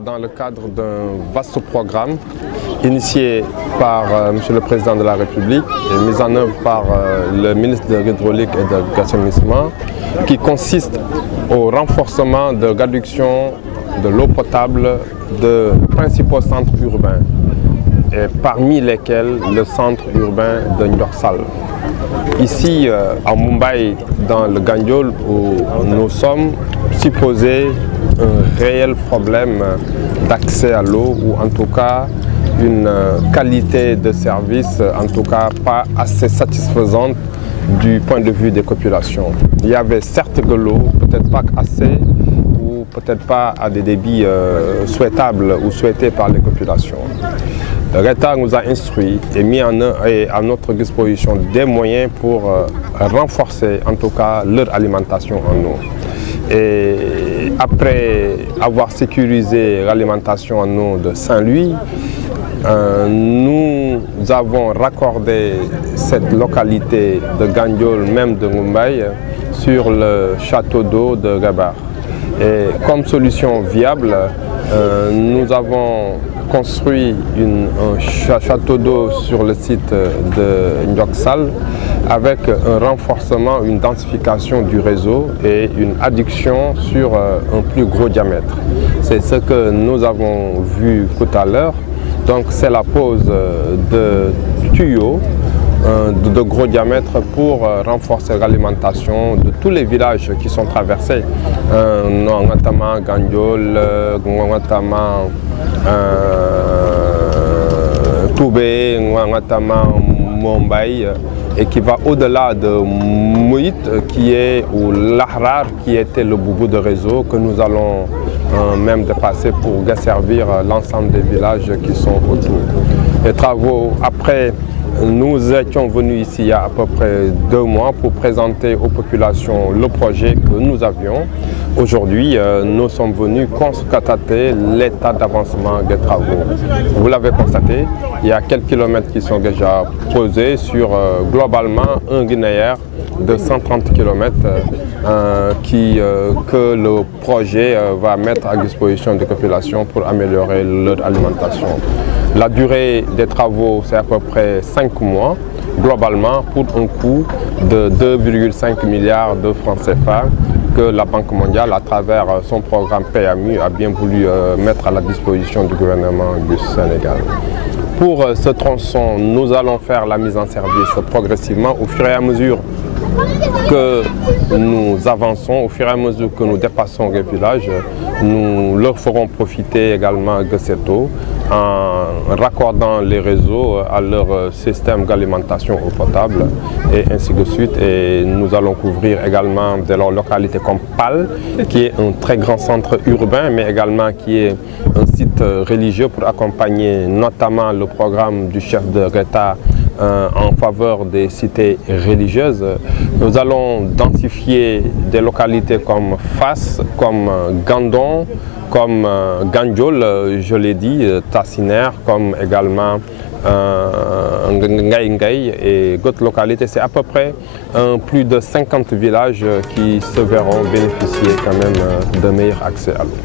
rentre dans le cadre d'un vaste programme initié par Monsieur le Président de la République et mis en œuvre par le ministre de l'Hydraulique et de l'Assainissement, qui consiste au renforcement de la réduction de l'eau potable de principaux centres urbains, et parmi lesquels le centre urbain de Ndioksal. Ici, à Mumbai, dans le Gandiol, où nous sommes supposés un réel problème d'accès à l'eau, ou en tout cas une qualité de service, en tout cas pas assez satisfaisante du point de vue des populations. Il y avait certes de l'eau, peut-être pas assez, ou peut-être pas à des débits souhaitables ou souhaités par les populations. L'État nous a instruits et mis à notre disposition des moyens pour renforcer en tout cas leur alimentation en eau. Et après avoir sécurisé l'alimentation en eau de Saint-Louis, nous avons raccordé cette localité de Gandiol, même de Mumbai, sur le château d'eau de Gabar. Et comme solution viable, nous avons construit un château d'eau sur le site de Ndioksal avec un renforcement, une densification du réseau et une adduction sur un plus gros diamètre. C'est ce que nous avons vu tout à l'heure. Donc c'est la pose de tuyaux de gros diamètre pour renforcer l'alimentation de tous les villages qui sont traversés, notamment Gandiol, notamment Toubé, notamment Mumbai, et qui va au-delà de Mouit, qui est, ou Lahrar, qui était le boubou de réseau que nous allons même dépasser pour desservir l'ensemble des villages qui sont autour. Les travaux, après, nous étions venus ici il y a à peu près 2 mois pour présenter aux populations le projet que nous avions. Aujourd'hui, nous sommes venus constater l'état d'avancement des travaux. Vous l'avez constaté, il y a quelques kilomètres qui sont déjà posés sur globalement un linéaire de 130 km que le projet va mettre à disposition des populations pour améliorer leur alimentation. La durée des travaux, c'est à peu près 5 mois, globalement, pour un coût de 2,5 milliards de francs CFA que la Banque mondiale, à travers son programme PMU, a bien voulu mettre à la disposition du gouvernement du Sénégal. Pour ce tronçon, nous allons faire la mise en service progressivement au fur et à mesure que nous avançons, au fur et à mesure que nous dépassons les villages. Nous leur ferons profiter également de cette eau en raccordant les réseaux à leur système d'alimentation eau potable et ainsi de suite. Et nous allons couvrir également des localités comme Pal, qui est un très grand centre urbain, mais également qui est un site religieux pour accompagner notamment le programme du chef de l'État en faveur des cités religieuses. Nous allons densifier des localités comme Fas, comme Gandon, comme Gandiol, je l'ai dit, Tassiner, comme également Ngaï et d'autres localités. C'est à peu près plus de 50 villages qui se verront bénéficier quand même de meilleur accès à l'eau.